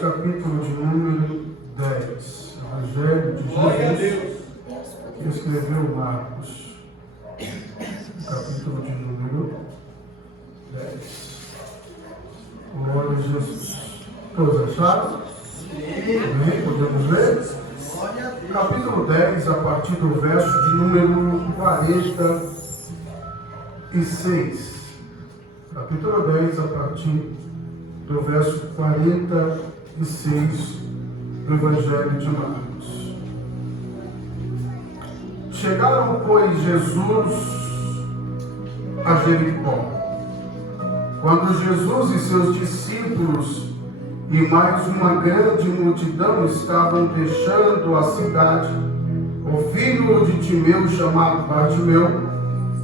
Capítulo de número 10. Evangelho de Jesus, que escreveu Marcos. Capítulo de número 10. Glória a Jesus. Todos acharam? Amém? Podemos ler? Capítulo 10, a partir do verso de número 46. Capítulo 10, a partir do verso 46 do Evangelho de Marcos. Chegaram, pois, Jesus a Jericó. Quando Jesus e seus discípulos e mais uma grande multidão estavam deixando a cidade, o filho de Timeu, chamado Bartimeu,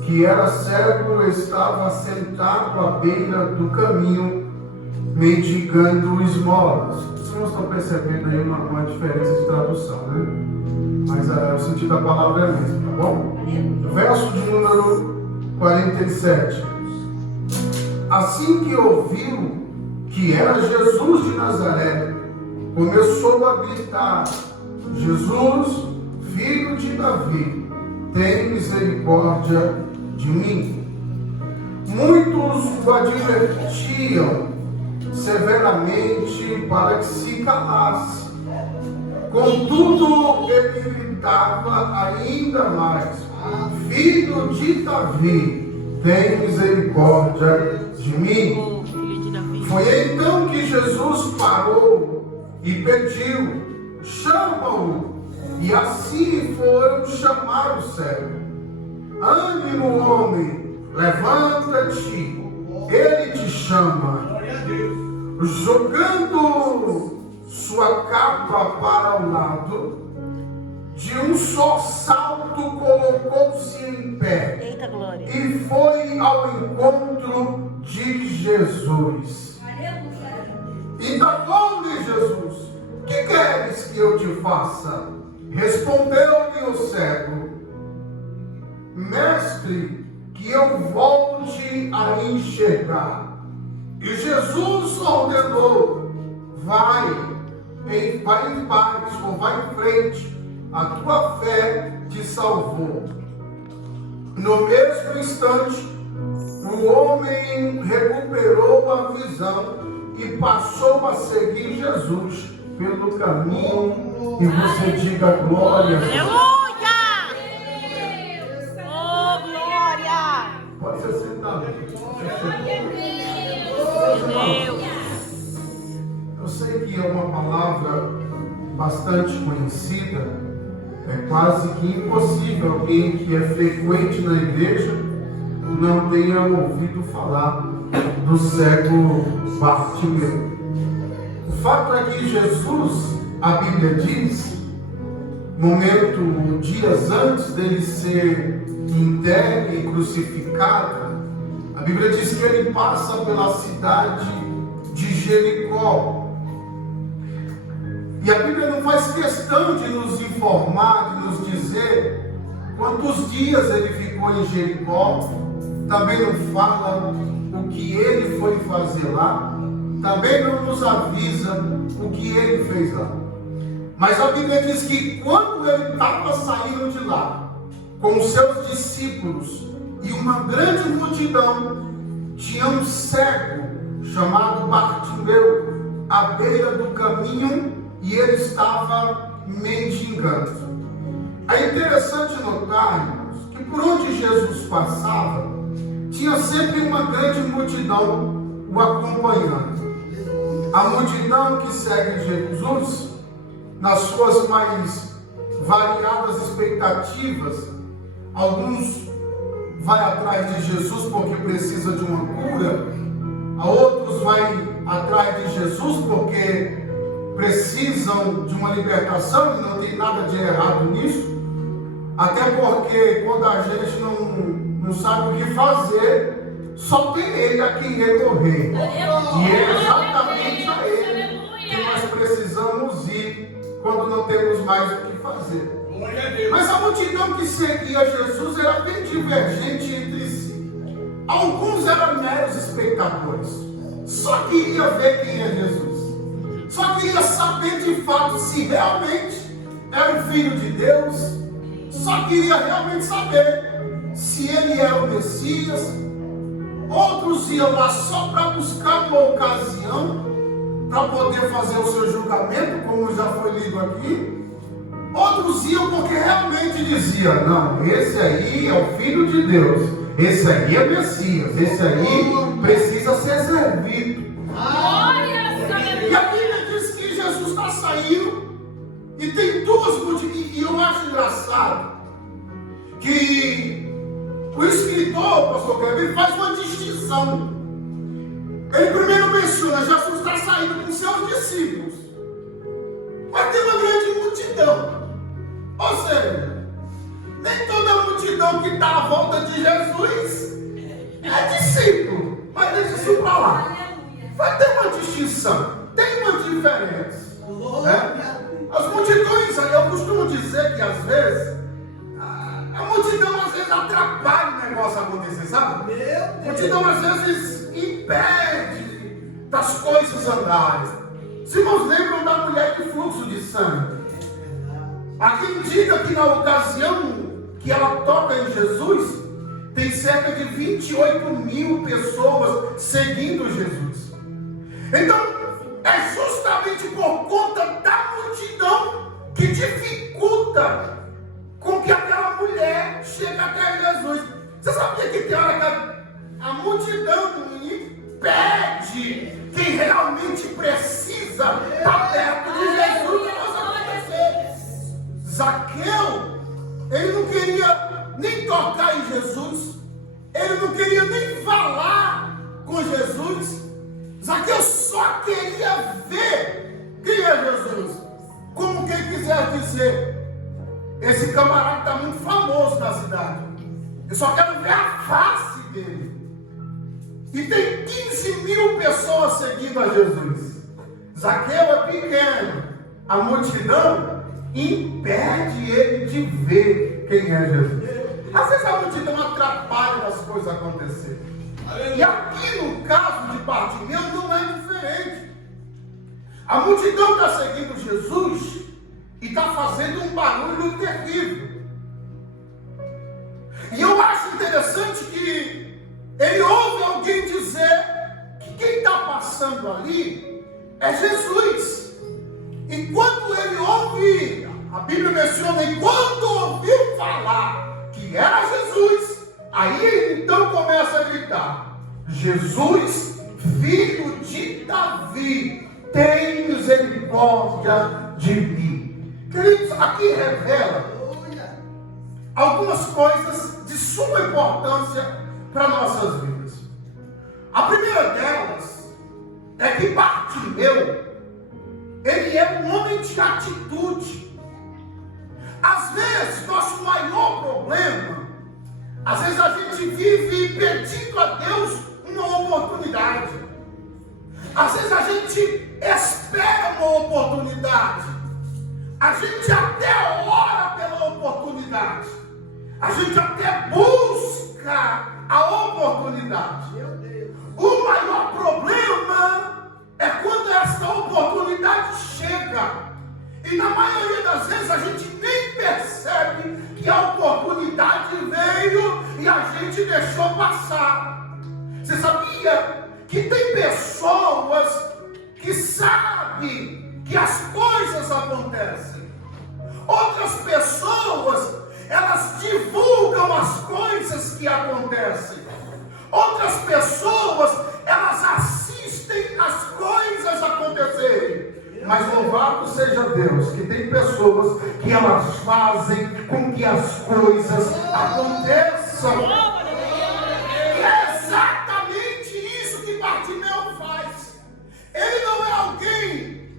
que era cego, estava sentado à beira do caminho, mendigando esmolas. Vocês não estão percebendo aí uma diferença de tradução, né? Mas o sentido da palavra é o mesmo, tá bom? Verso de número 47. Assim que ouviu que era Jesus de Nazaré, começou a gritar: Jesus, filho de Davi, tem misericórdia de mim. Muitos o advertiam severamente para que se calasse. Contudo, ele gritava ainda mais: Filho de Davi, tem misericórdia de mim. Foi então que Jesus parou e pediu: chama-o. E assim foram chamar o cego. Ânimo, homem, levanta-te, ele te chama. Jogando sua capa para o lado, de um só salto colocou-se em pé. Eita, glória. E foi ao encontro de Jesus. Indagou-lhe Jesus: que queres que eu te faça? Respondeu-lhe o cego: Mestre, que eu volte a enxergar. E Jesus ordenou: vai em paz, ou vai em frente, a tua fé te salvou. No mesmo instante, o homem recuperou a visão e passou a seguir Jesus pelo caminho. E você diga glória a Deus. Aleluia! Oh, glória! Pode ser sentado. Meu Deus! Eu sei que é uma palavra bastante conhecida. É quase que impossível alguém que é frequente na igreja não tenha ouvido falar do cego Bartimeu. O fato é que Jesus, a Bíblia diz, dias antes dele ser entregue e crucificado, a Bíblia diz que ele passa pela cidade de Jericó. E a Bíblia não faz questão de nos informar, de nos dizer quantos dias ele ficou em Jericó. Também não fala o que ele foi fazer lá. Também não nos avisa o que ele fez lá. Mas a Bíblia diz que quando ele estava saindo de lá, com os seus discípulos e uma grande multidão, tinha um cego chamado Bartimeu à beira do caminho, e ele estava mendigando. É interessante notar, irmãos, que por onde Jesus passava, tinha sempre uma grande multidão o acompanhando. A multidão que segue Jesus, nas suas mais variadas expectativas, alguns vai atrás de Jesus porque precisa de uma cura, a outros vai atrás de Jesus porque precisam de uma libertação, e não tem nada de errado nisso, até porque quando a gente não sabe o que fazer, só tem ele a quem recorrer, e é exatamente a ele que nós precisamos ir quando não temos mais o que fazer. Mas a multidão que seguia Jesus era bem divergente entre si. Alguns eram meros espectadores, só queria ver quem é Jesus. só queria saber de fato se realmente era o Filho de Deus, só queria realmente saber se ele era o Messias. Outros iam lá só para buscar uma ocasião para poder fazer o seu julgamento, como já foi lido aqui. Outros iam porque realmente dizia: não, esse aí é o Filho de Deus, esse aí é Messias, esse aí precisa ser servido. E a Bíblia diz que Jesus está saindo e tem duas multidões. E eu acho engraçado que o escritor, pastor Cleber, faz uma distinção. Ele primeiro menciona: Jesus está saindo com seus discípulos, mas tem uma grande multidão. Ou seja, nem toda multidão que está à volta de Jesus é discípulo. Mas deixa isso para lá. Vai ter uma distinção, tem uma diferença. Né? As multidões, eu costumo dizer que às vezes a multidão às vezes atrapalha o negócio acontecer, sabe? A multidão às vezes impede das coisas andarem. Se nos lembram da mulher de fluxo de sangue, há quem diga que na ocasião que ela toca em Jesus, tem cerca de 28 mil pessoas seguindo Jesus. Então, é justamente por conta da multidão que dificulta com que aquela mulher chegue até Jesus. Você sabia que tem hora que a multidão impede quem realmente precisa estar perto de Jesus para nós acontecer? Zaqueu, ele não queria nem tocar em Jesus, ele não queria nem falar com Jesus. Zaqueu só queria ver quem é Jesus. Como quem quiser dizer: esse camarada está muito famoso na cidade, eu só quero ver a face dele. E tem 15 mil pessoas seguindo a Jesus. Zaqueu é pequeno, a multidão impede ele de ver quem é Jesus. Às vezes a multidão atrapalha as coisas acontecerem. E aqui no caso de Bartimeu não é diferente. A multidão está seguindo Jesus e está fazendo um barulho terrível. E eu acho interessante que ele ouve alguém dizer que quem está passando ali é Jesus. E quando ele ouve, a Bíblia menciona, e quando ouviu falar que era Jesus, aí ele então começa a gritar: Jesus, filho de Davi, tem misericórdia de mim. Queridos, aqui revela algumas coisas de suma importância para nossas vidas. A primeira delas é que Bartimeu, ele é um homem de atitude. Às vezes, nosso maior problema, às vezes a gente vive pedindo a Deus uma oportunidade. Às vezes a gente espera uma oportunidade. A gente até ora pela oportunidade. A gente até busca a oportunidade. O maior problema é quando essa oportunidade chega. E na maioria das vezes a gente nem percebe que a oportunidade veio e a gente deixou passar. Você sabia que tem pessoas que sabem que as coisas acontecem? Outras pessoas, elas divulgam as coisas que acontecem. Outras pessoas, elas assistem as coisas acontecerem. Mas louvado seja Deus, que tem pessoas que elas fazem com que as coisas aconteçam. E é exatamente isso que Bartimeu faz. Ele não é alguém.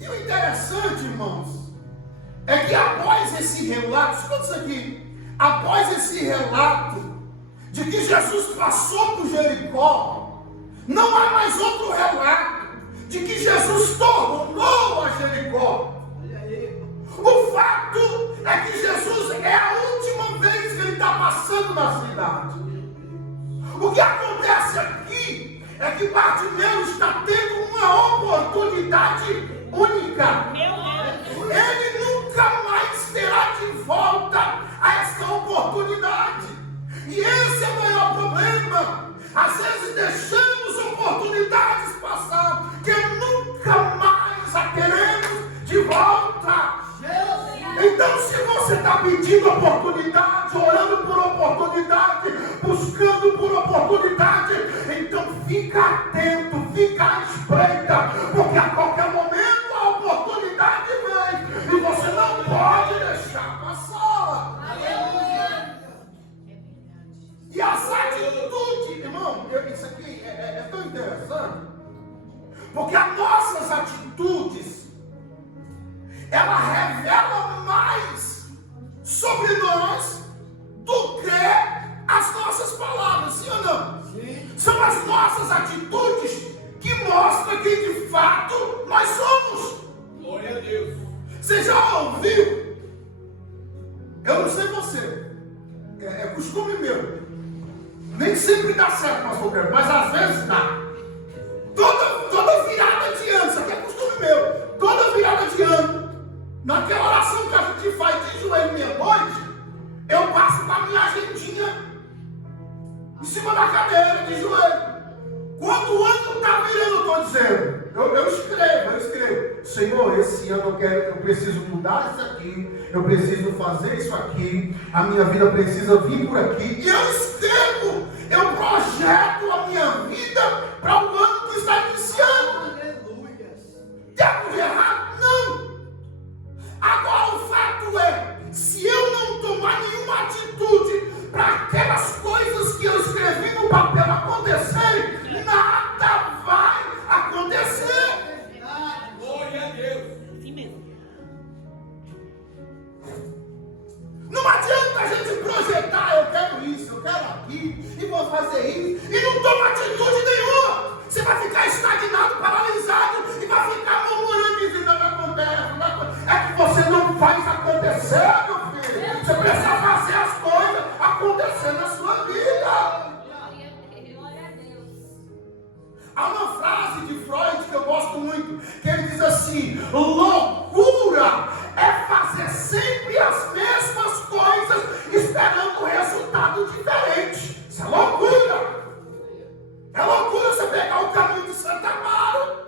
E o interessante, irmãos, é que após esse relato, escuta isso aqui, após esse relato de que Jesus passou por Jericó, não há mais outro relato de que Jesus tornou a Jericó. O fato é que Jesus é a última vez que ele está passando na cidade. O que acontece aqui é que Bartimeu está tendo uma oportunidade única. Meu Deus. Ele nunca mais terá de volta essa oportunidade. E esse é o maior problema. Às vezes deixamos oportunidades passar que nunca mais a teremos de volta. Então, se você está pedindo oportunidade, orando por oportunidade, buscando por oportunidade, então fica atento, fica à espreita, porque a qualquer momento a oportunidade vem e você não pode deixar passar. E as atitudes, irmão, isso aqui é tão interessante, porque as nossas atitudes, ela revela mais sobre nós do que as nossas palavras, sim ou não? Sim. São as nossas atitudes que mostram quem de fato nós somos. Glória a Deus. Você já ouviu? Eu não sei você, é costume meu. Nem sempre dá certo, pastor Pedro, mas às vezes dá. Toda virada de ano, isso aqui é costume meu. Toda virada de ano, naquela oração que a gente faz de joelho meia-noite, eu passo com a minha agendinha em cima da cadeira de joelho. Quando o ano está virando, eu estou dizendo, eu escrevo, Senhor, esse ano eu preciso mudar isso aqui, eu preciso fazer isso aqui, a minha vida precisa vir por aqui, e eu escrevo, eu projeto a minha vida para o ano que está iniciando. Tem algo de errado? Não. Agora o fato é, se eu não tomar nenhuma atitude para aquelas coisas que eu escrevi no papel acontecerem, nada vai acontecer. Glória a Deus. Assim mesmo. Não adianta a gente projetar, eu quero isso, eu quero aqui, e vou fazer isso, e não toma atitude nenhuma. Você vai ficar estagnado, paralisado, e vai ficar murmurando e dizendo, não acontece, não acontece. É que você não faz acontecer, meu filho. Você precisa fazer as coisas acontecer na sua vida. Glória a Deus. Há uma frase de Freud que eu gosto muito, que ele diz assim, loucura é fazer sempre as mesmas coisas, esperando um resultado diferente. Isso é loucura. É loucura você pegar o caminho de Santa Amaro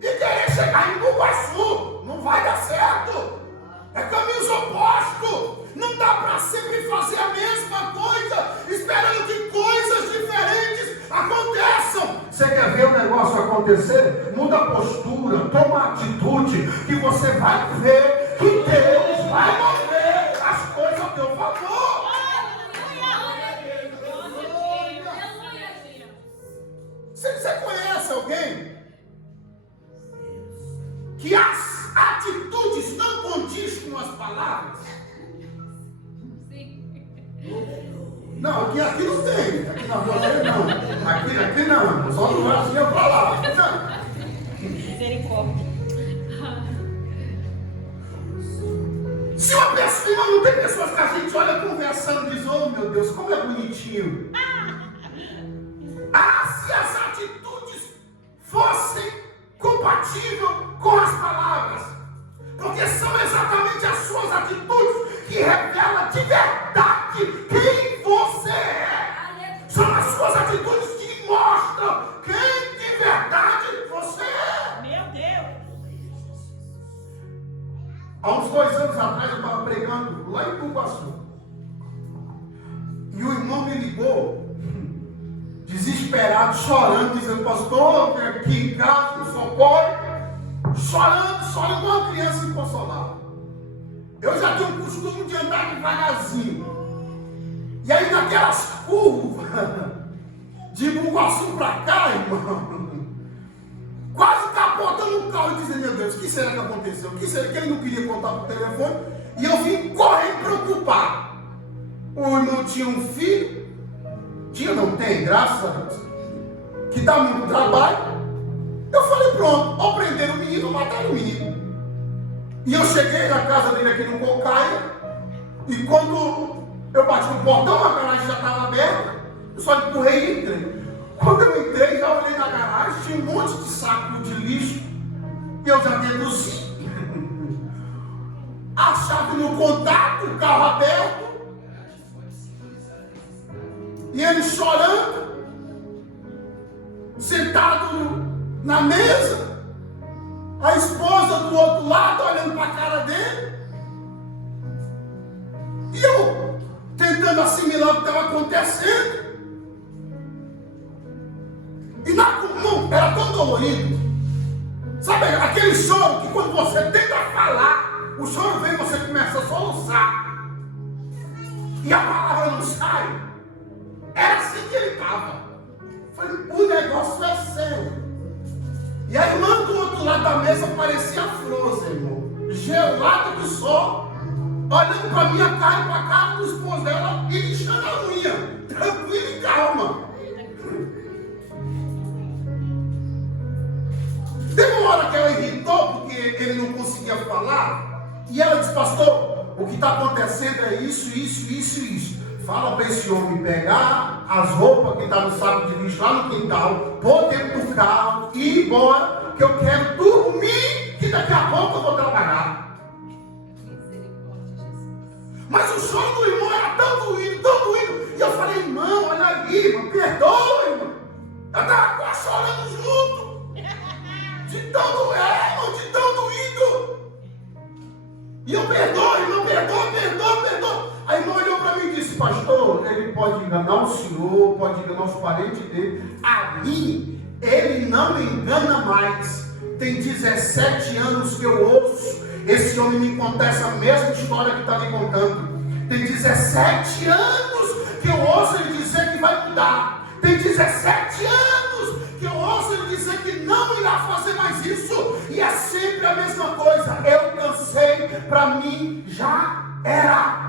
e querer chegar em Bugaçu. Não vai dar certo. É caminhos opostos. Não dá para sempre fazer a mesma coisa, esperando que coisas diferentes aconteçam. Você quer ver o negócio acontecer? Muda a postura, toma atitude, que você vai ver que Deus vai mover as coisas a teu favor. Você conhece alguém que as atitudes não condiz com as palavras? Não, aqui não tem. Aqui na você não. Aqui não. Só não vai assim a palavra. Não. Misericórdia. Se uma pessoa, não tem pessoas que a gente olha conversando e diz, oh meu Deus, como é bonitinho. Se as atitudes fossem compatíveis com as palavras, porque são exatamente as suas atitudes que revelam de verdade quem você é. São as suas atitudes que mostram quem de verdade você é. Meu Deus. Há uns 2 anos atrás eu estava pregando lá em Bugaçu, e o irmão me ligou desesperado, chorando, dizendo, pastor, vem aqui em casa, socorre, chorando igual uma criança inconsolável. Eu já tenho o costume de andar devagarzinho, e aí naquelas curvas de Bugaçu para cá, irmão, quase capotando o carro e dizendo, meu Deus, o que será que aconteceu? O que será que ele não queria contar por telefone? E eu vim correndo preocupado. O irmão tinha um filho, não tem, graças a Deus, que dá muito trabalho. Eu falei, pronto, ou prender o menino ou matar o menino. E eu cheguei na casa dele aqui no Cocaia, e quando eu bati no portão, a garagem já estava aberta, eu só empurrei e entrei. Quando eu entrei, já olhei na garagem, tinha um monte de saco de lixo, E eu já deduzi. A chave no contato, o carro aberto. E ele chorando, sentado na mesa, a esposa do outro lado olhando para a cara dele, e eu tentando assimilar o que estava acontecendo, e não, era tão dolorido, sabe aquele choro que quando você tenta falar, o choro vem e você começa a soluçar, e a palavra não sai. Era assim que ele estava. Falei, o negócio é sério. E a irmã do outro lado da mesa parecia Frozen, irmão. Gelado do sol, olhando para minha cara e para a cara do esposo dela e lixando a unha. Tranquilo e calma. Teve uma hora que ela irritou porque ele não conseguia falar. E ela disse, pastor, o que está acontecendo é isso, isso, isso e isso. Fala para esse homem pegar as roupas que estão no saco de lixo lá no quintal, pôr dentro do carro e ir embora, que eu quero dormir, que daqui a pouco eu vou trabalhar. Mas o choro do irmão era tão doído. E eu falei, irmão, olha ali, irmão, perdoa, irmão. Eu estava quase chorando junto. De tão doído, de tão doído. E eu perdoa, irmão, perdoa. A irmã olhou para mim e disse, pastor, ele pode enganar o senhor, pode enganar os parentes dele. A mim, ele não me engana mais. Tem 17 anos que eu ouço esse homem me contar essa mesma história que está me contando. Tem 17 anos que eu ouço ele dizer que vai mudar. Tem 17 anos que eu ouço ele dizer que não irá fazer mais isso. E é sempre a mesma coisa. Eu cansei, para mim já era.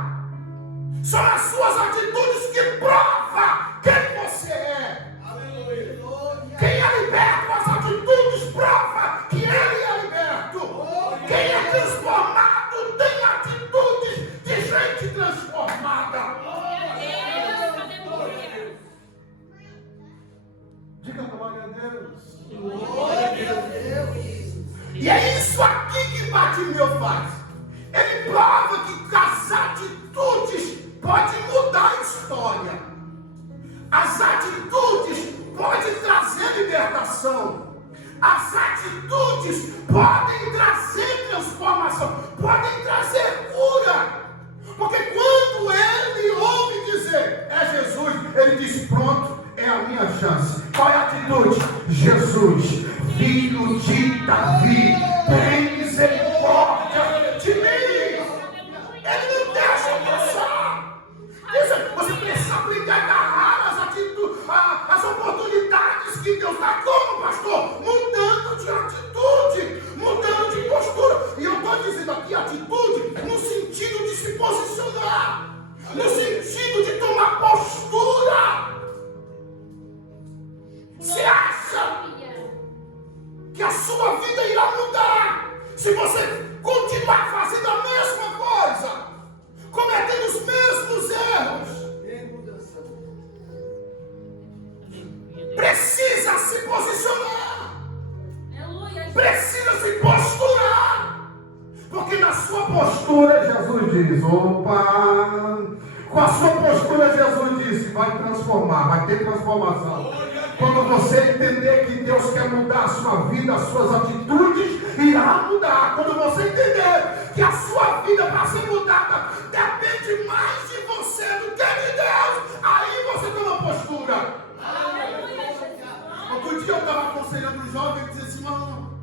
São as suas atitudes que provam quem você é. Aleluia. Quem é liberto com as atitudes prova que ele é liberto. Quem é transformado tem atitudes de gente transformada. Diga glória a Deus. Glória a Deus. E é isso aqui que Bartimeu faz. Ele prova que as atitudes podem mudar a história. As atitudes podem trazer libertação. As atitudes podem trazer transformação. Podem trazer cura. Porque quando ele ouve dizer, é Jesus, ele diz, pronto, é a minha chance. Qual é a atitude? Jesus, filho de Davi, tem misericórdia de mim. Ele não deixa passar. Você precisa aprender a agarrar as atitudes, as oportunidades que Deus dá. Como, pastor? Mudando de atitude, mudando de postura. E eu estou dizendo aqui atitude no sentido de se posicionar, no sentido de tomar postura. Você acha que a sua vida irá mudar se você continuar fazendo a mesma coisa, cometendo os mesmos erros? Precisa se posicionar, precisa se posturar, porque na sua postura Jesus diz, opa, com a sua postura Jesus disse, vai transformar, vai ter transformação. Quando você entender que Deus quer mudar a sua vida, as suas atitudes irá mudar. Quando você entender que a sua vida para ser mudada depende mais de você do que de Deus, aí você toma postura. Outro dia eu estava aconselhando um jovem e disse assim, mano,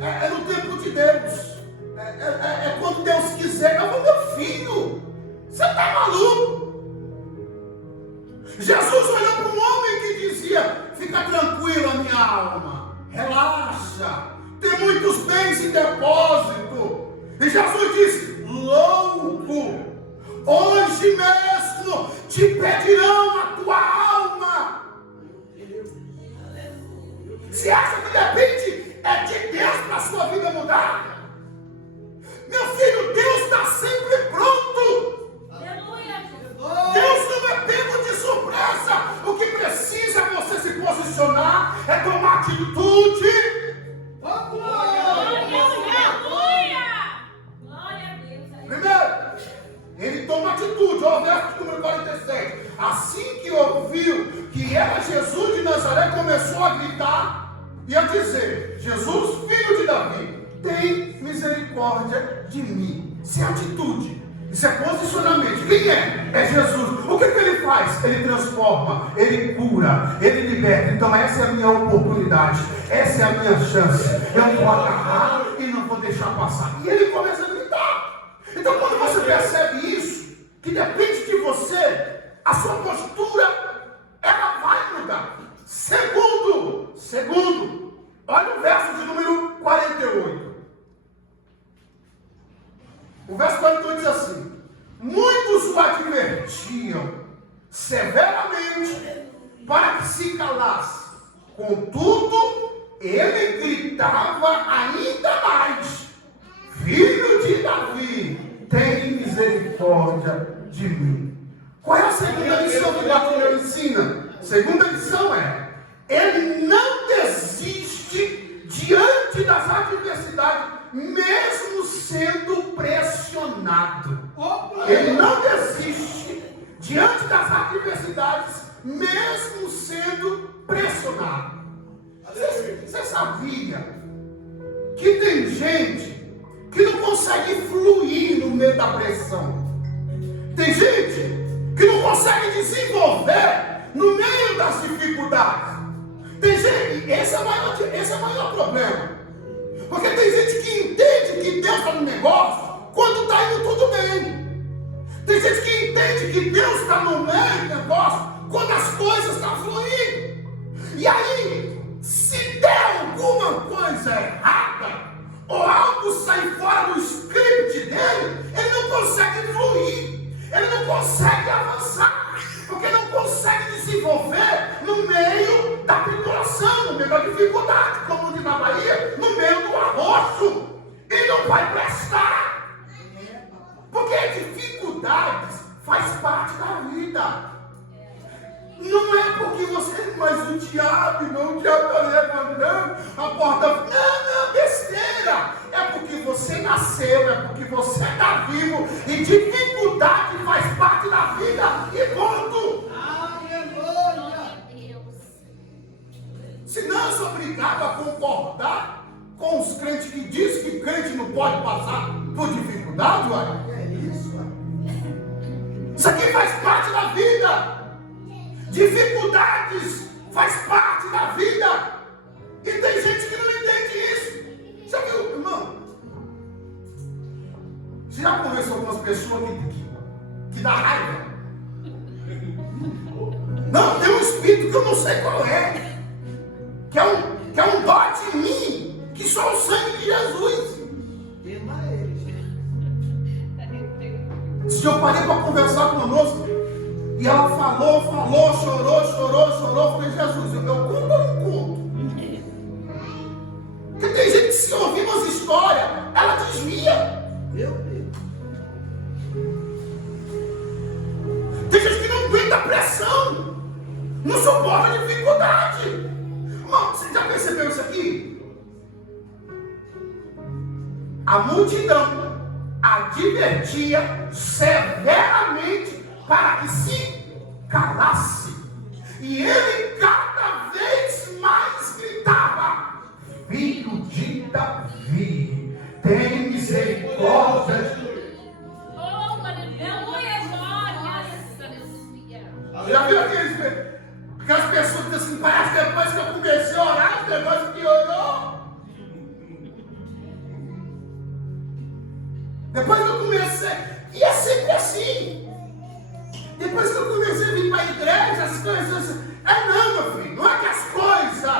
é no tempo de Deus. É quando Deus quiser. Eu falei, meu filho, você está maluco? Jesus olhou para um homem que dizia, fica tranquila minha alma, relaxa, tem muitos bens em depósito. E Jesus disse, louco, hoje mesmo te pedirão a tua alma. Você acha que depende é de Deus para a sua vida mudar? Meu filho, Deus está sempre pronto. Deus não é pego de surpresa. O que precisa é você se posicionar, é tomar atitude. começou a gritar e a dizer: Jesus, filho de Davi, tem misericórdia de mim. Isso é atitude, isso é posicionamento. Quem é? É Jesus. O que ele faz? Ele transforma, ele cura, ele liberta. Então essa é a minha oportunidade, essa é a minha chance. Eu vou agarrar e não vou deixar passar. E ele começa a gritar. Então quando você percebe isso, que depende de você, a sua postura, ela vai mudar. Segundo, olha o verso de número 48. O verso 48 diz assim: muitos o advertiam severamente para que se calasse. Contudo, ele gritava ainda mais: filho de Davi, tem misericórdia de mim. Qual é a segunda lição que Bartimeu ensina? A segunda lição é: ele não desiste diante das adversidades, mesmo sendo pressionado. Ele não desiste diante das adversidades, mesmo sendo pressionado. Você sabia que tem gente que não consegue fluir no meio da pressão? Tem gente que não consegue desenvolver no meio das dificuldades. Tem gente, esse é o maior problema. Porque tem gente que entende que Deus está no negócio quando está indo tudo bem. Tem gente que entende que Deus está no meio do negócio quando as coisas estão fluindo. E aí, se der alguma coisa errada, ou algo sair fora do script dele, ele não consegue fluir. Ele não consegue avançar, porque não consegue desenvolver no meio da tribulação, no meio da dificuldade, como diz na Bahia, no meio do arroço. E não vai prestar. Porque dificuldades faz parte da vida. Não é porque você, mas o diabo está levantando a porta. Não, besteira. É porque você nasceu, é porque você está vivo. E dificuldade faz parte da vida. E ponto. Aleluia. Se não é obrigado a concordar com os crentes que dizem que crente não pode passar por dificuldade, olha. É isso. Isso aqui faz parte da vida. Dificuldades faz parte da vida. E tem gente que não entende isso. Já viu, irmão? Você já conversou com algumas pessoas que dá raiva? Não, tem um espírito que eu não sei qual é. Que é um dó de mim, que só o sangue de Jesus. Se eu parei para conversar conosco, e ela falou, chorou. Falei: Jesus, eu conto ou não conto? Porque tem gente que, se ouvir umas histórias, ela desvia. Meu Deus. Tem gente que não aguenta pressão, não suporta dificuldade. Irmão, você já percebeu isso aqui? A multidão advertia severamente para que se calasse. E ele cada vez mais gritava: filho de Davi, tem misericórdia de mim. Oh, aleluia, glória. Já viu aquelas pessoas que dizem assim: parece que depois que eu comecei a orar, o negócio piorou. Depois que eu comecei, e é sempre assim. Depois que eu comecei a vir para a igreja, as coisas... não, meu filho, não é que as coisas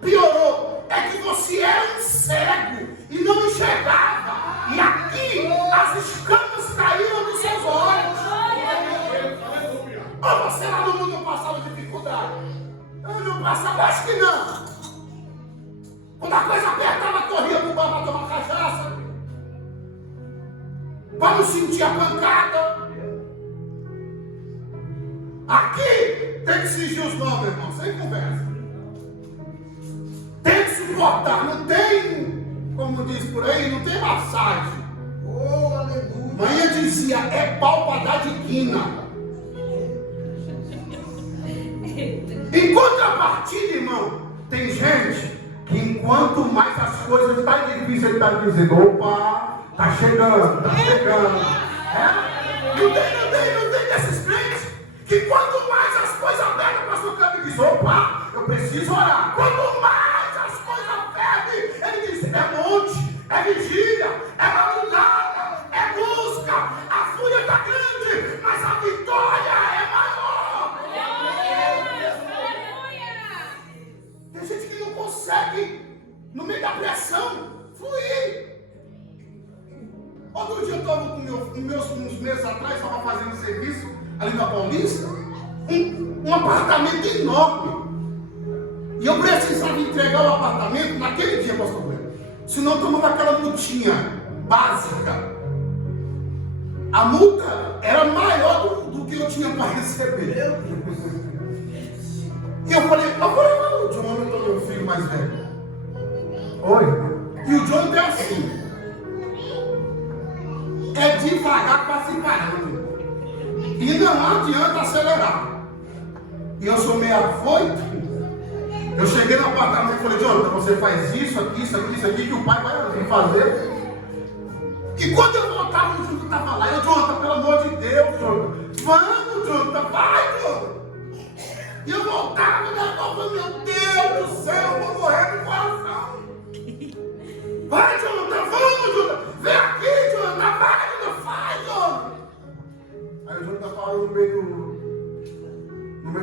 piorou, é que você era um cego e não enxergava. E aqui as escamas caíram dos seus olhos. Ou você lá no mundo passava dificuldade? Eu não passava, acho que não. Quando a coisa apertava, corria para o bar para tomar cachaça, para não sentir a pancada. Aqui tem que exigir os nomes, irmão, sem conversa. Tem que suportar, não tem, como diz por aí, não tem massagem. Oh, aleluia. Manhã dizia: é pau para dar de quina. Em contrapartida, irmão, irmão, tem gente que enquanto mais as coisas estão difíceis, ele está dizendo, opa, está chegando, está chegando. Não tem desses crentes que quanto mais as coisas apertam, o pastor Cleber diz, opa, eu preciso orar. Quanto mais as coisas apertam, ele diz, é monte, é vigília, é madrugada, é busca, a fúria está grande, mas a vitória é maior. Tem gente que não consegue, no meio da pressão, fluir. Outro dia eu estava com uns meses atrás, estava fazendo serviço ali na Paulista, um apartamento enorme. E eu precisava entregar o apartamento naquele dia, pastor Cleber. Senão eu tomava aquela multinha básica. A multa era maior do que eu tinha para receber. E eu falei, o Jonathan, meu filho mais velho. Oi. E o Jonathan é assim. É devagar para se parando. E não adianta acelerar. E eu sou meio afoito. Eu cheguei no apartamento e falei, Jonathan, você faz isso aqui, que o pai vai fazer. E quando eu voltava, o Jonathan estava lá. Eu, Jonathan, pelo amor de Deus, Jonathan. Vamos, Jonathan, vai, Jonathan. E eu voltava e falava, meu Deus do céu, eu vou morrer no coração. Vai, Jonathan, vamos, Jonathan. Vem aqui, Jonathan, vai, Jonathan. Aí o Jonathan parou no meio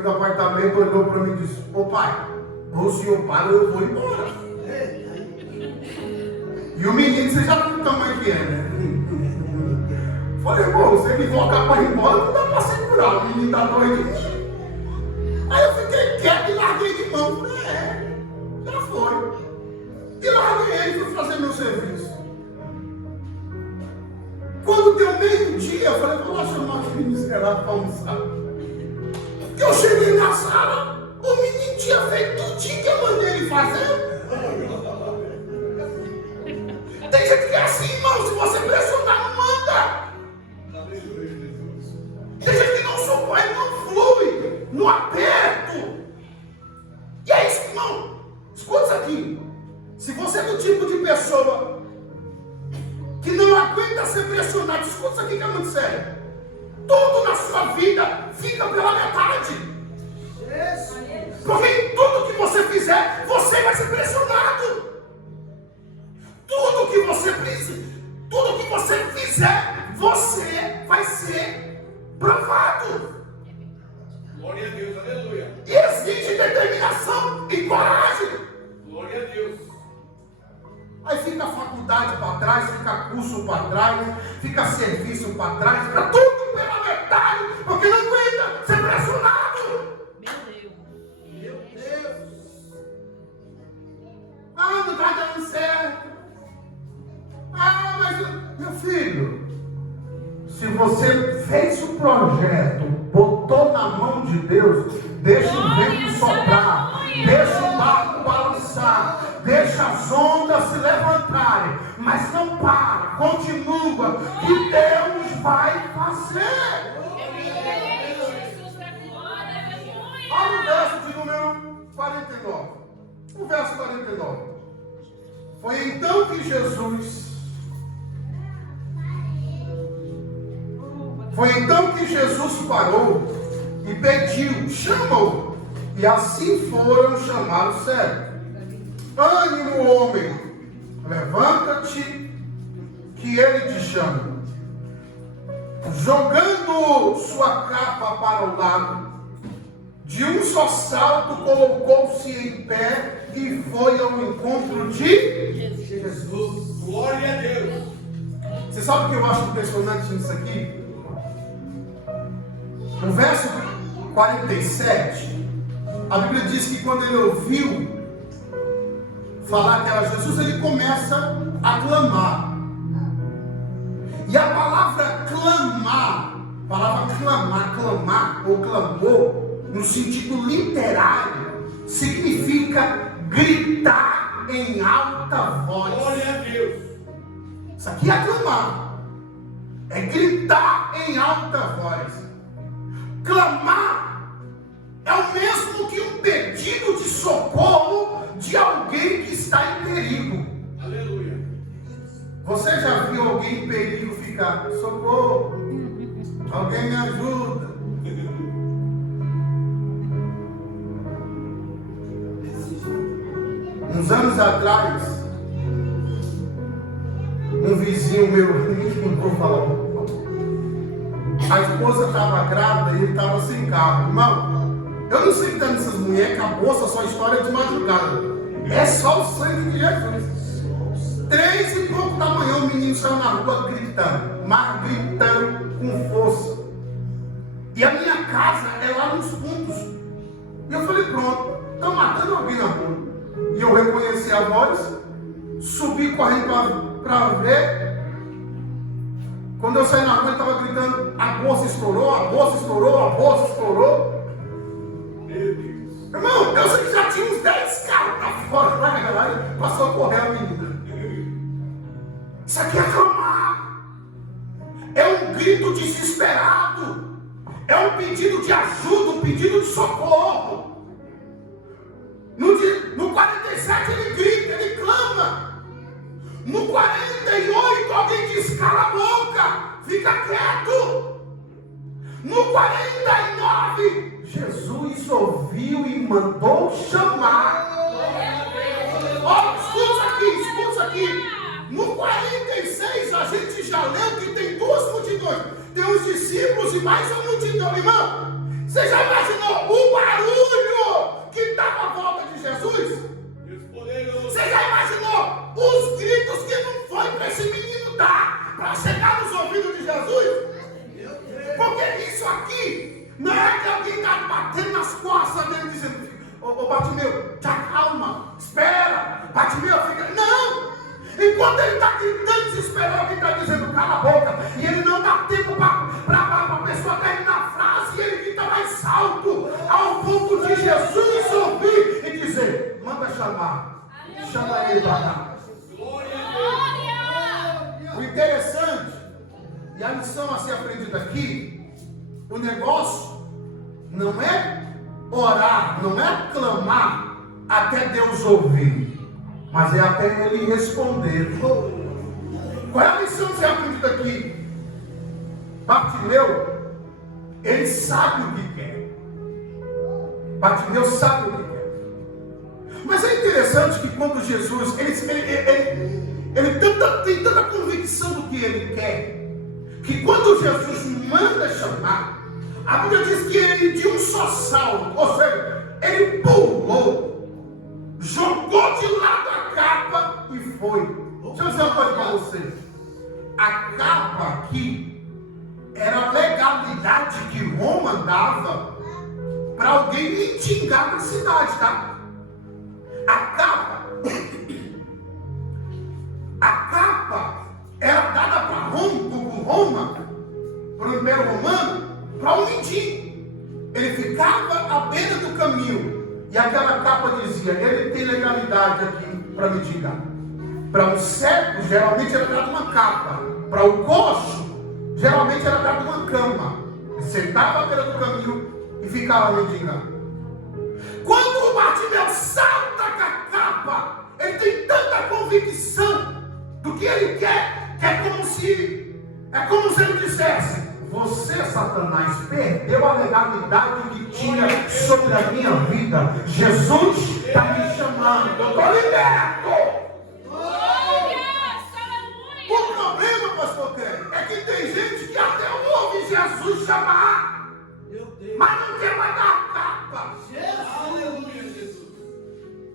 do apartamento, olhou para mim e disse, ô pai, ou o senhor para ou eu vou embora. E o menino, você já viu o tamanho que é, né? Falei, irmão, você me colocar para ir embora, não dá para segurar, o menino está doido de mim. Aí eu fiquei quieto e larguei de mão. Falei, já foi. E larguei ele e fui fazer meu serviço. Quando deu meio-dia, eu falei, vou lá chamar aquele miserável para almoçar. Que eu cheguei na sala, o menino tinha feito tudo que eu mandei ele fazer. Tem gente que é assim, irmão, se você pressionar, não anda. Tem gente que não suporta, não flui, no aperto. E é isso, irmão. Escuta isso aqui. Se você é do tipo de pessoa que não aguenta ser pressionado, escuta isso aqui que é muito sério. Tudo na sua vida fica pela metade. Porque em tudo que você fizer, você vai ser pressionado. Tudo que você fizer, você vai ser provado. Glória a Deus, aleluia. E exige determinação e coragem. Glória a Deus. Aí fica a faculdade para trás, fica curso para trás, fica serviço para trás, fica tudo pela metade, porque não aguenta ser pressionado. Meu Deus. Ah, não está dando certo. Ah, mas meu filho, se você fez o projeto, botou na mão de Deus, deixa o vento soprar, deixa o barco balançar, deixa as ondas se levantarem, mas não para, continua, que Deus vai fazer. Olha o verso de número 49. O verso 49. Foi então que Jesus parou e pediu, chamou, e assim foram chamados cegos. Ânimo, homem, levanta-te, que ele te chama. Jogando sua capa para o lado, de um só salto colocou-se em pé e foi ao encontro de Jesus. Glória a Deus. Você sabe o que eu acho impressionante nisso aqui? No verso 47, a Bíblia diz que quando ele ouviu falar que era Jesus, ele começa a clamar. E a palavra clamar ou clamor, no sentido literário, significa gritar em alta voz. Glória a Deus. Isso aqui é clamar, é gritar em alta voz. Clamar é o mesmo que um pedido de socorro de alguém que está em perigo. Aleluia. Você já viu alguém em perigo ficar, socorro, alguém me ajuda? Uns anos atrás, um vizinho meu, não vou falar, a esposa estava grávida e ele estava sem carro. Irmão, eu não sei tanto essas mulheres, acabou essa sua história de madrugada. É só o sangue de Jesus. 3 e pouco da manhã o menino saiu na rua gritando, mas gritando com força. E a minha casa é lá nos fundos. E eu falei, pronto, estão matando alguém na rua. E eu reconheci a voz, subi correndo para ver. Quando eu saí na rua, ele estava gritando, a bolsa estourou, a bolsa estourou, a bolsa estourou. Meu Deus. Irmão, eu sei que já tinha uns 10 carros para fora, na garagem, para socorrer a menina. Isso aqui é clamar. É um grito desesperado. É um pedido de ajuda, um pedido de socorro. No 47 ele grita, ele clama. No 48 alguém diz, cala a boca, fica quieto. No 49, Jesus ouviu e mandou chamar. Ó, escuta aqui. No 46 a gente já leu que tem 2 multidões. Tem os discípulos e mais uma multidão, irmão. Você já imaginou o barulho que estava à volta de Jesus? Você já imaginou os gritos que não foi para esse menino dar para chegar nos ouvidos de Jesus? Porque isso aqui não é que alguém está batendo nas costas dele dizendo, ô Bartimeu, te acalma, espera, Bartimeu, fica. Não! Enquanto ele está gritando desesperado, alguém está dizendo cala a boca, e ele não dá tempo para a pessoa terminar a frase, e ele grita mais alto, ao ponto de Jesus ouvir e dizer, manda chamar, chama ele para cá. O interessante, e a lição a ser aprendida aqui, o negócio não é orar, não é clamar até Deus ouvir, mas é até ele responder. Qual é a lição que você aprende aqui? Bartimeu, ele sabe o que quer. Bartimeu sabe o que quer. Mas é interessante que quando Jesus, ele tem tanta convicção do que ele quer, que quando Jesus manda chamar, a Bíblia diz que ele de um só salto, ou seja, ele pulou, jogou de lado a capa e foi. Deixa eu dizer uma coisa para você. A capa aqui era a legalidade que Roma dava para alguém mendigar na cidade, tá? A capa era dada para Roma, para o Império Romano, para um mendigo. Ele ficava à beira do caminho. E aquela capa dizia, ele tem legalidade aqui para mendigar. Para um cego, geralmente era dado uma capa. Para o coxo, geralmente era dado uma cama. Ele sentava à beira do caminho e ficava mendigando. Quando o Bartimeu salta com a capa, ele tem tanta convicção do que ele quer, que é como se ele dissesse, você, Satanás, perdeu a legalidade que tinha sobre a minha vida. Jesus está me chamando. Eu estou liberto. O problema, pastor Crânio, é que tem gente que até ouve Jesus chamar, mas não quer mais dar a capa. Aleluia, Jesus.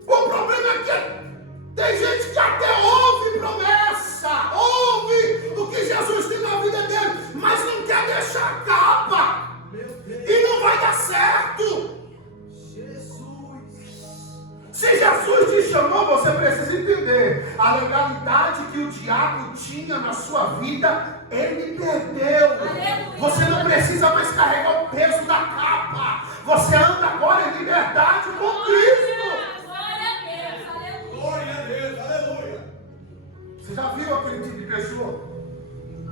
O problema é que tem gente que até ouve promessa, ouve o que Jesus tem na vida dele, mas não quer deixar a capa. E não vai dar certo. Se Jesus te chamou, você precisa entender. A legalidade que o diabo tinha na sua vida, ele perdeu. Você não precisa mais carregar o peso da capa. Você anda agora em liberdade com Cristo. Glória a Deus, aleluia. Você já viu aquele tipo de pessoa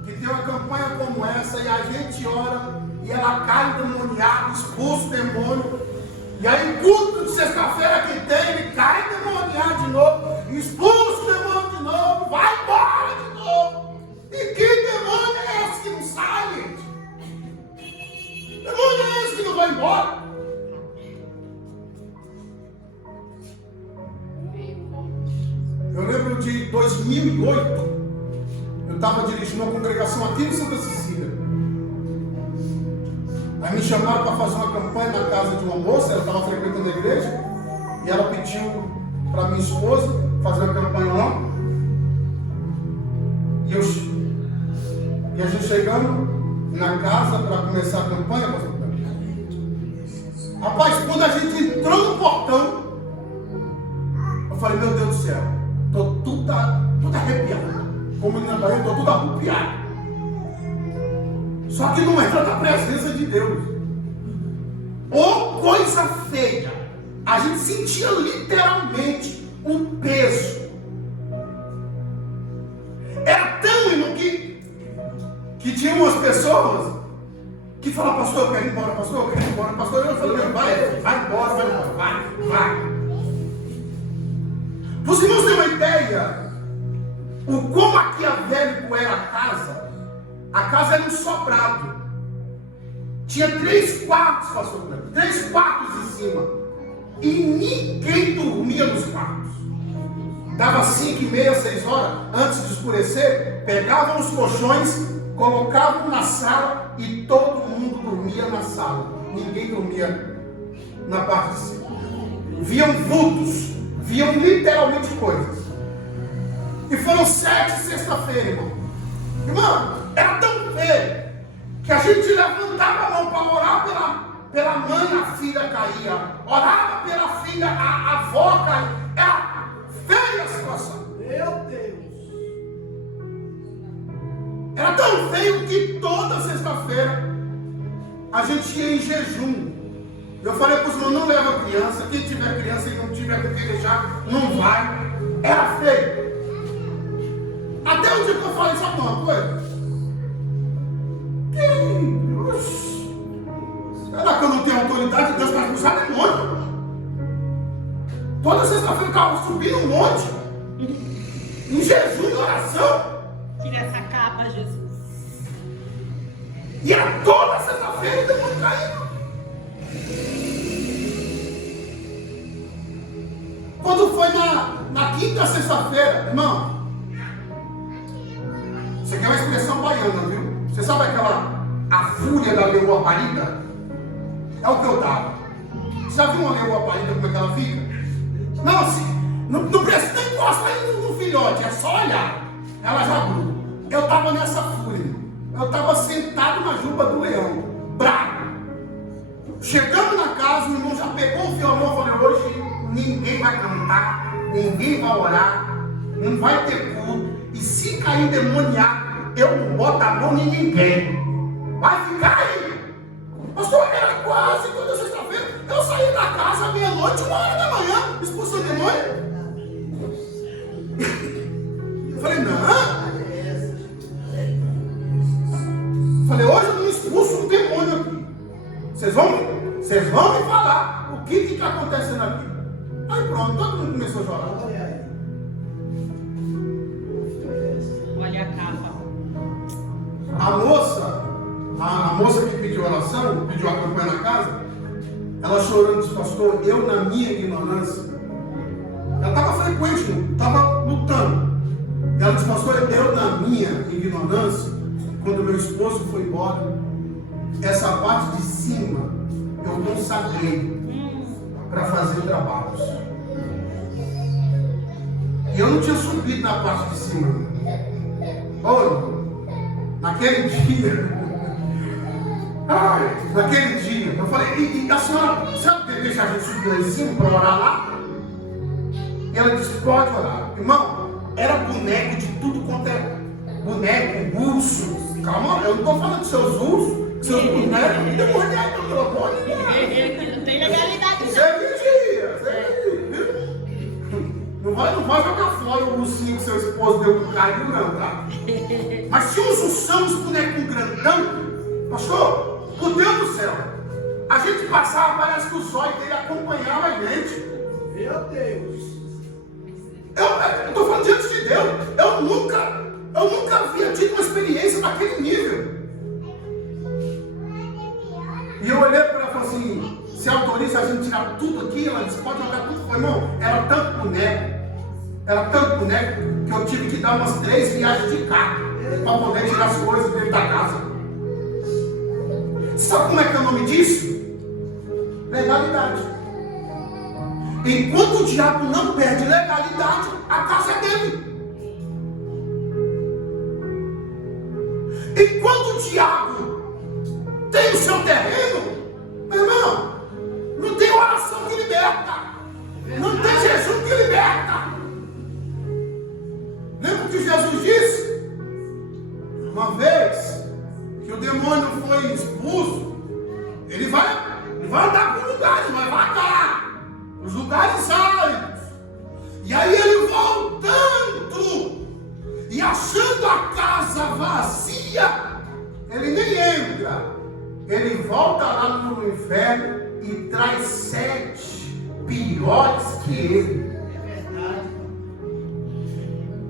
que tem uma campanha como essa e a gente ora e ela cai endemoniada, expulsa o demônio, E aí, culto de sexta-feira que tem, ele cai endemoniado de novo, expulsa o demônio de novo, vai embora de novo. E que demônio é esse que não sai, gente? Que demônio é esse que não vai embora? Eu lembro de 2008, eu estava dirigindo uma congregação aqui em Santa Cecília. Aí me chamaram para fazer uma campanha na casa de uma moça, ela estava frequentando a igreja, e ela pediu para minha esposa fazer uma campanha lá. E a gente chegando na casa para começar a campanha, rapaz, quando a gente entrou no portão, eu falei, meu Deus do céu, estou tudo arrepiado. Como na Bahia, estou tudo arrepiado. Só que não entra na presença de Deus. Ô coisa feia! A gente sentia literalmente o peso. Era tão, irmão, que tinha umas pessoas que falavam, pastor, eu quero ir embora, pastor, eu quero ir embora, pastor. Eu falei, meu, vai embora, vai. Para os irmãos terem uma ideia, o quão maquiavélico era a casa era um sobrado. Tinha 3 quartos, pastor, 3 quartos em cima. E ninguém dormia nos quartos. Dava 5h30, 6 horas, antes de escurecer, pegavam os colchões, colocavam na sala e todo mundo dormia na sala. Ninguém dormia na parte de cima. Viam vultos, viam literalmente coisas. E foram 7 sexta-feira, irmão. Irmão, era tão feio que a gente levantava a mão para orar pela mãe, a filha caía. Orava pela filha, a avó caía. Era feia a situação. Meu Deus. Era tão feio que toda sexta-feira a gente ia em jejum. Eu falei para os irmãos, não leva criança. Quem tiver criança e não tiver com quem deixar, não vai. Era feio. Até o dia que eu falei, sabe uma coisa? Será que eu não tenho autoridade de Deus para expulsar demônio? Toda sexta-feira eu ficava subindo um monte, em jejum e oração. Tira essa capa, Jesus. E era toda sexta-feira o demônio caindo. Quando foi na quinta sexta-feira, irmão, isso aqui é uma expressão baiana, viu? Você sabe a fúria da leoa parida? É o que eu tava. Você já viu uma leoa parida, como é que ela fica? Não, assim, não precisa nem encostar aí no filhote, é só olhar. Ela já gruda. Eu tava nessa fúria. Eu tava sentado na juba do leão, bravo. Chegando na casa, o irmão já pegou o violão e falou, hoje ninguém vai cantar, ninguém vai orar, não vai ter culto. E se cair endemoniado, eu não boto a mão em ninguém. Vai ficar aí. Pastor, era quase toda sexta-feira. Eu saí da casa meia-noite, 1h da manhã, expulsando demônio. Eu falei, não. Falei, hoje eu não expulso um demônio aqui. Vocês vão me falar o que está acontecendo aqui. Aí pronto, todo mundo começou a chorar. Olha a capa. A moça que pediu oração, pediu a campanha na casa, ela chorando disse, pastor, eu na minha ignorância, ela estava frequente, estava lutando. Ela disse, pastor, eu na minha ignorância, quando meu esposo foi embora, essa parte de cima eu consagrei para fazer trabalhos. E eu não tinha subido na parte de cima. Olha, naquele dia, eu falei, e a senhora deixa a gente subir lá em cima para orar lá? E ela disse, pode orar. Irmão, era boneco de tudo quanto é boneco, urso. Calma, eu não estou falando de seus ursos, seus bonecos, demoniado, pelo amor de Deus. Não tem legalidade. Você vigia, viu? Não vai jogar fora o ursinho que seu esposo deu pro cara, não, tá? Mas tinha uns ursão, uns bonecos grandão, pastor, por Deus do céu, A gente passava, parece que o zóio dele acompanhava a gente. Meu Deus. Eu estou falando diante de Deus. Eu nunca havia tido uma experiência daquele nível. E eu olhei para ela e falei assim: se autoriza a gente tirar tudo aqui? Ela disse: pode jogar tudo. Eu falei: irmão, era tanto boneco, que eu tive que dar umas 3 viagens de carro para poder tirar as coisas dentro da casa. Sabe como é que é o nome disso? Legalidade. Enquanto o diabo não perde legalidade, a casa é dele. Enquanto o diabo tem o seu terreno, meu irmão, não tem oração que liberta, não tem jejum que liberta. Lembra o que Jesus disse? Uma vez que o demônio foi expulso, ele vai andar por lugares, vai vagar, os lugares áridos. E aí ele voltando e achando a casa vazia, ele nem entra. Ele volta lá no inferno e traz 7 piores que ele.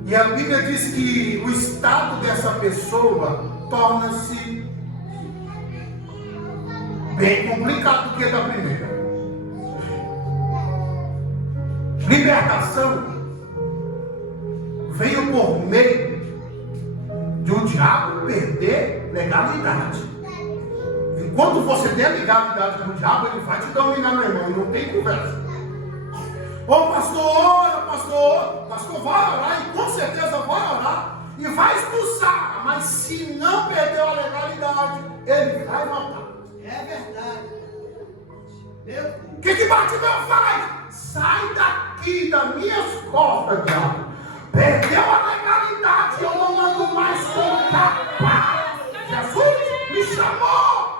E a Bíblia diz que o estado dessa pessoa torna-se bem complicado do que da primeira. Libertação veio por meio de um diabo perder legalidade. Enquanto você der legalidade para o diabo, ele vai te dominar, meu irmão, e não tem conversa. Ô pastor, ora, pastor vai orar, e com certeza vai orar, e vai expulsar, mas se não perdeu a legalidade, ele vai matar. É verdade. Meu Deus. O que Bartimeu faz? Sai daqui das minhas costas, diabo. Perdeu a legalidade, eu não ando mais com capa. Jesus me chamou.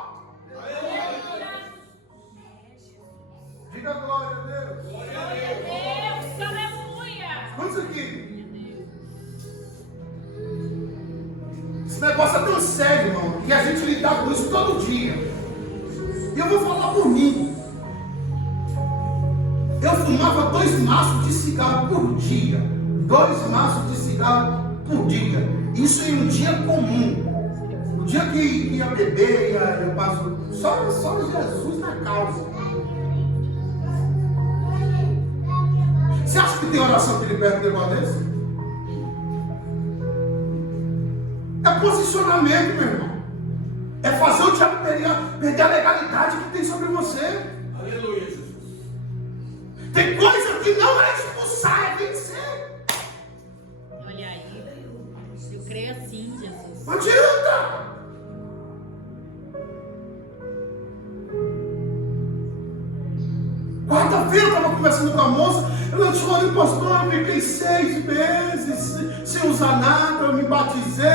Diga glória a Deus. Deus, aleluia. Escuta isso aqui. Esse negócio é tão sério, irmão, e a gente lidar com isso todo dia. E eu vou falar por mim. Eu fumava 2 maços de cigarro por dia. 2 maços de cigarro por dia. Isso em um dia comum. No dia que ia beber, eu passo. Só Jesus na causa. Você acha que tem oração que liberta um negócio desse? É posicionamento, meu irmão. É fazer o diabo perder a legalidade que tem sobre você. Aleluia, Jesus. Tem coisa que não é expulsar, é vencer. Olha aí, eu creio assim, Jesus. Não adianta. Quarta-feira eu estava conversando com a moça. Ela disse: olha, pastor, eu fiquei 6 meses sem usar nada, eu me batizei.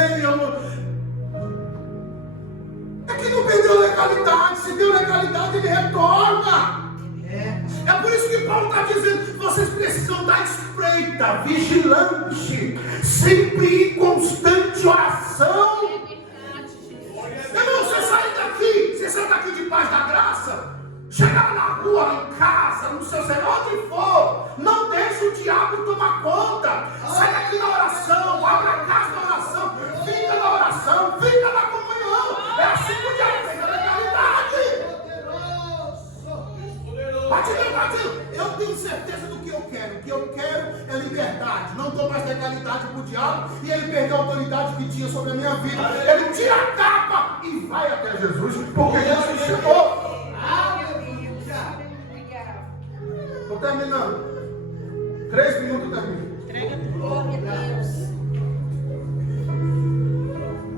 É que não perdeu legalidade. Se deu legalidade, ele retorna. É por isso que Paulo está dizendo: vocês precisam dar espreita, vigilante, sempre em constante oração. Irmão, você sai daqui debaixo da graça. Chegar na rua, em casa, no seu celular, onde for, não deixe o diabo tomar conta. Sai daqui na oração, abre a casa na oração, fica na oração, fica na comunhão. É assim que o diabo tem a legalidade. Batidão, eu tenho certeza do que eu quero. O que eu quero é liberdade. Não dou mais legalidade para o diabo e ele perdeu a autoridade que tinha sobre a minha vida. Ele tira a capa e vai até Jesus, porque Jesus chegou. Estou terminando. 3 minutos termino. Entrega tudo.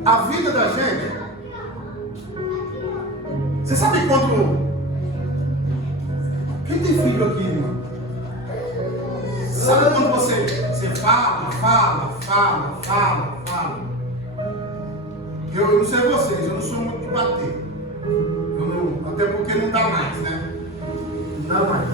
A vida da gente. Você sabe quando. Quem tem filho aqui, irmão? Sabe quando você fala? Eu não sei vocês, eu não sou muito de bater. Até porque não dá mais, né? Não dá mais.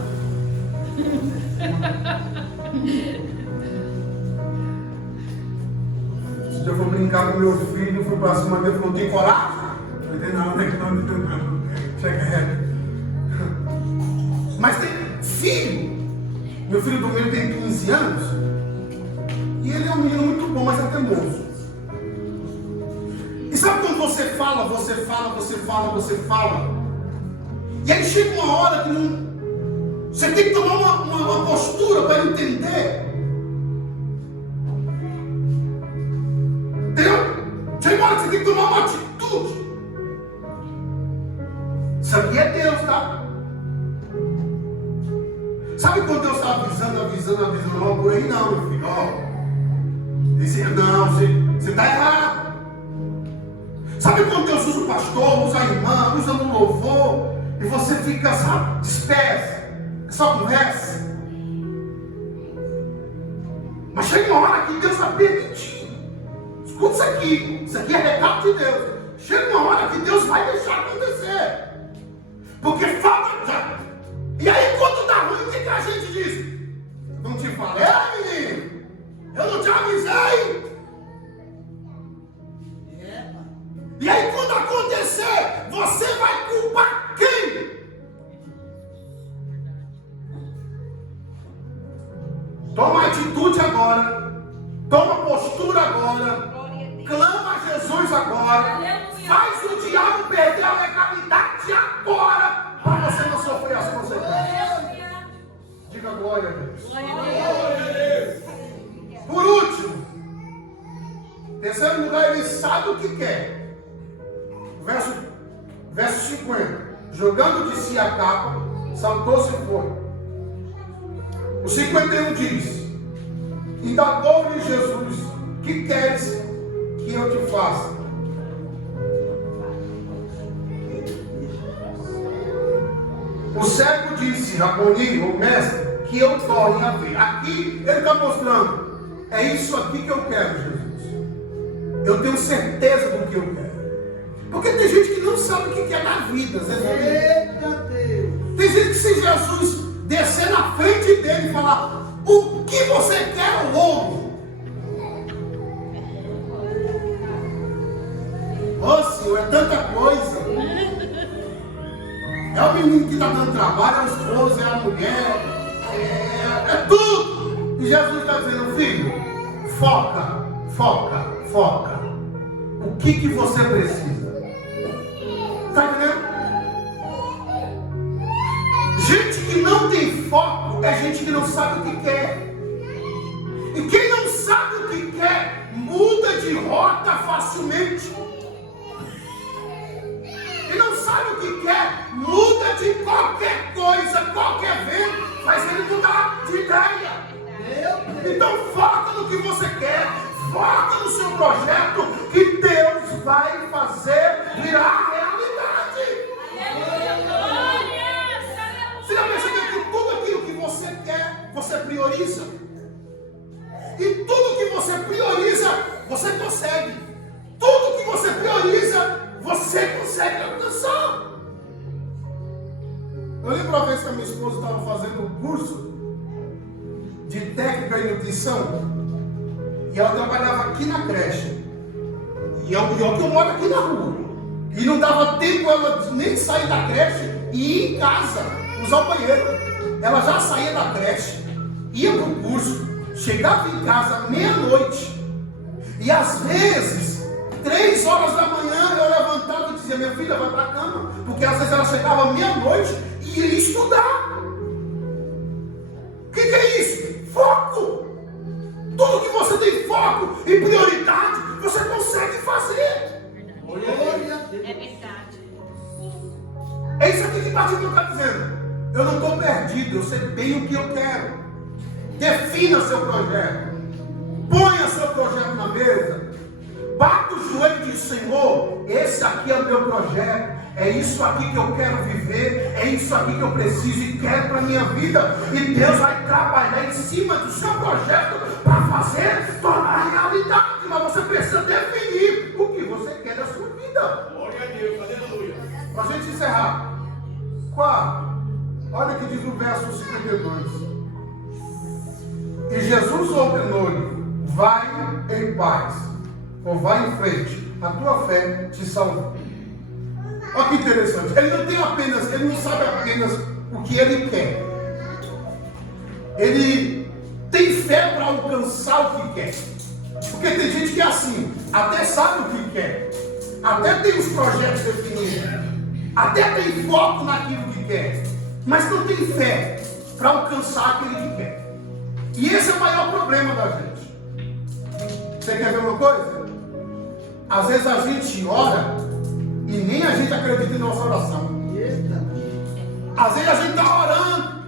Se eu for brincar com meu filho, fui pra cima dele e falou: tem coragem? Eu falei: não. Chega reto. Mas tem filho. Meu filho do meio tem 15 anos. E ele é um menino muito bom, mas é teimoso. E sabe quando você fala, você fala, você fala, você fala? E aí chega uma hora que não... Você tem que tomar uma postura para entender. Entendeu? Chega uma hora que você tem que tomar uma atitude. Isso aqui é Deus, tá? Sabe quando Deus está avisando, não, por aí não, meu filho, ó. Disse, não, você está errado. Sabe quando Deus usa o pastor, usa a irmã, usa no louvor, e você fica, sabe, disperso, só conversa. Mas chega uma hora que Deus está permitindo. Escuta isso aqui é recado de Deus. Chega uma hora que Deus vai deixar acontecer. Porque falta já. E aí quando dá ruim, o que a gente diz? Não te falei, menino? Eu não te avisei. E aí quando acontecer, você vai culpar quem? Toma atitude agora. Toma postura agora. Clama a Jesus agora. Faz o diabo perder a legalidade agora. Para você não sofrer as consequências. Diga glória a Deus. Por último, terceiro lugar, ele sabe o que quer. Verso 50. Jogando de si a capa, saltou-se e foi. O 51 diz: indagou-lhe Jesus: que queres que eu te faça? O cego disse: Raboni, ou mestre, que eu torne a ver. Aqui ele está mostrando: é isso aqui que eu quero, Jesus. Eu tenho certeza do que eu quero. Porque tem gente que não sabe o que quer na vida. Eita Deus! Tem gente que se Jesus descer na frente dele e falar: o que você quer hoje? Ô Senhor, é tanta coisa. É o menino que está dando trabalho, é o esposo, é a mulher, é tudo. E Jesus está dizendo: filho, foca. O que você precisa? Está entendendo? Gente que não tem foco é gente que não sabe o que quer. E quem não sabe o que quer, muda de rota facilmente. Quem não sabe o que quer, muda de qualquer coisa, qualquer vento, faz ele mudar de ideia. Então foca no que você quer, foca no seu projeto, que Deus vai fazer virar realidade. Você já percebeu que tudo aquilo que você quer, você prioriza? E tudo que você prioriza, você consegue. Tudo que você prioriza, você consegue alcançar. Eu lembro uma vez que a minha esposa estava fazendo um curso de técnica em nutrição. E ela trabalhava aqui na creche. E eu moro aqui na rua. E não dava tempo ela nem sair da creche e ir em casa, usar o banheiro. Ela já saía da creche, ia para o curso, chegava em casa meia-noite. E às vezes, 3 horas da manhã, eu levantava e dizia: minha filha, vai para a cama. Porque às vezes ela chegava meia-noite e ia estudar. O que é isso? Foco! Tudo que você tem foco e prioridade, você consegue fazer. É verdade. É isso aqui que o pastor está dizendo. Eu não estou perdido, eu sei bem o que eu quero. Defina seu projeto. Ponha seu projeto na mesa. Bata o joelho e diz: Senhor, esse aqui é o meu projeto. É isso aqui que eu quero viver. É isso aqui que eu preciso e quero para a minha vida. E Deus vai trabalhar em cima do seu projeto para fazer tornar realidade. Mas você precisa definir o que você quer da sua vida. Glória a Deus, aleluia. Para a gente encerrar. 4. Olha o que diz o verso 52. E Jesus ordenou-lhe: vai em paz, ou vai em frente, a tua fé te salvou. Olha que interessante. Ele não sabe apenas o que ele quer. Ele tem fé para alcançar o que quer. Porque tem gente que é assim, até sabe o que quer, até tem os projetos definidos, até tem foco naquilo que quer, mas não tem fé para alcançar aquele que quer. E esse é o maior problema da gente. Você quer ver uma coisa? Às vezes a gente ora e nem a gente acredita em nossa oração. Às vezes a gente está orando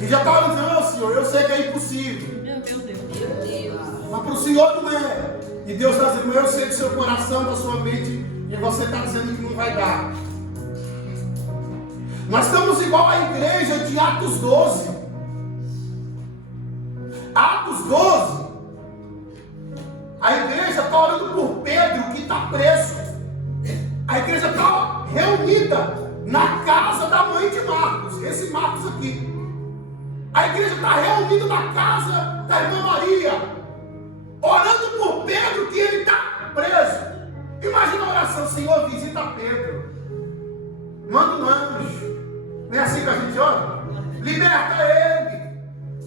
e já está orando dizendo: "Oh, Senhor, eu sei que é impossível." Meu Deus. Mas para o Senhor não é. E Deus está dizendo: "Eu sei do seu coração, da sua mente, e você está dizendo que não vai dar." Nós estamos igual à igreja de Atos 12. Atos 12. A igreja está orando por Pedro, que está preso. A igreja está reunida na casa da mãe de Marcos, esse Marcos aqui. A igreja está reunida na casa da irmã Maria, orando por Pedro, que ele está preso. Imagina a oração: "Senhor, visita Pedro, manda um anjo." Não é assim que a gente ora? Liberta ele.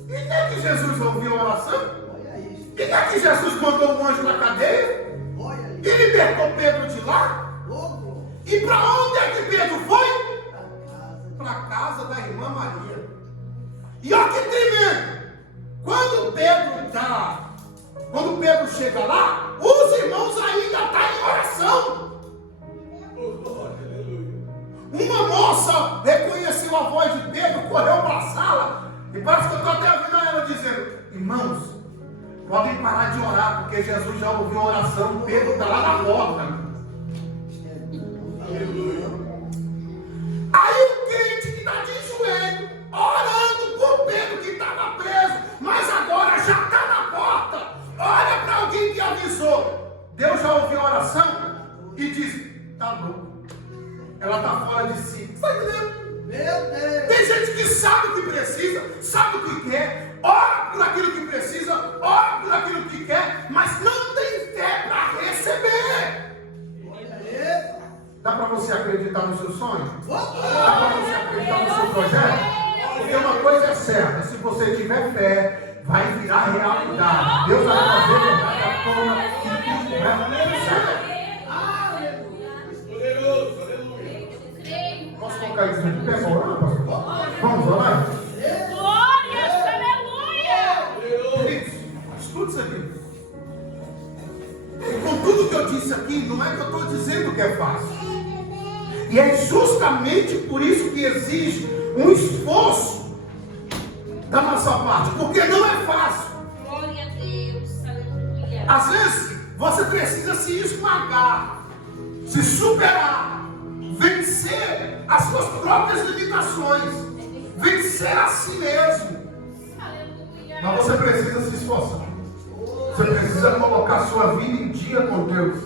E não é que Jesus ouviu a oração? E não é que Jesus mandou um anjo na cadeia? E libertou Pedro de lá? E para onde é que Pedro foi? Para a casa da irmã Maria. E olha que tremendo. Quando Pedro chega lá, os irmãos ainda estão em oração. Uma moça reconheceu a voz de Pedro, correu para a sala, e parece que eu estou até ouvindo ela dizendo: "Irmãos, podem parar de orar, porque Jesus já ouviu a oração. Pedro está lá na porta." Aí o crente que está de joelho, orando por Pedro que estava preso, mas agora já está na porta, olha para alguém que avisou. Deus já ouviu a oração e diz: "Está bom." Ela está fora de si. Está entendendo? Meu Deus! Tem gente que sabe o que precisa, sabe o que quer, ora por aquilo que precisa, ora por aquilo que quer, mas não tem fé para receber. Dá para você acreditar no seu sonho? Dá para você acreditar no seu projeto? Porque uma coisa é certa: se você tiver fé, vai virar realidade. Deus vai fazer verdade à tona e tudo vai certo. Posso colocar isso de pé para orar, pastor? Vamos orar? Glória, aleluia. Queridos, escute isso aqui. E com tudo que eu disse aqui, não é que eu estou dizendo que é fácil. E é justamente por isso que exige um esforço da nossa parte, porque não é fácil. Glória a Deus, aleluia. Às vezes você precisa se esmagar, se superar, vencer as suas próprias limitações, vencer a si mesmo. Aleluia. Mas você precisa se esforçar. Você precisa colocar sua vida em dia com Deus,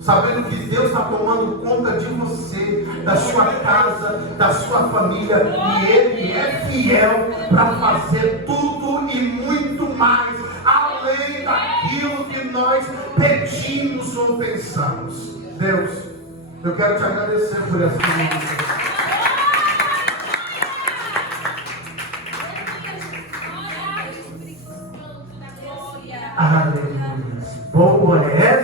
sabendo que Deus está tomando conta de você, da sua casa, da sua família, e Ele é fiel para fazer tudo e muito mais, além daquilo que nós pedimos ou pensamos. Deus, eu quero te agradecer por essa manhã. Aleluia. Boa é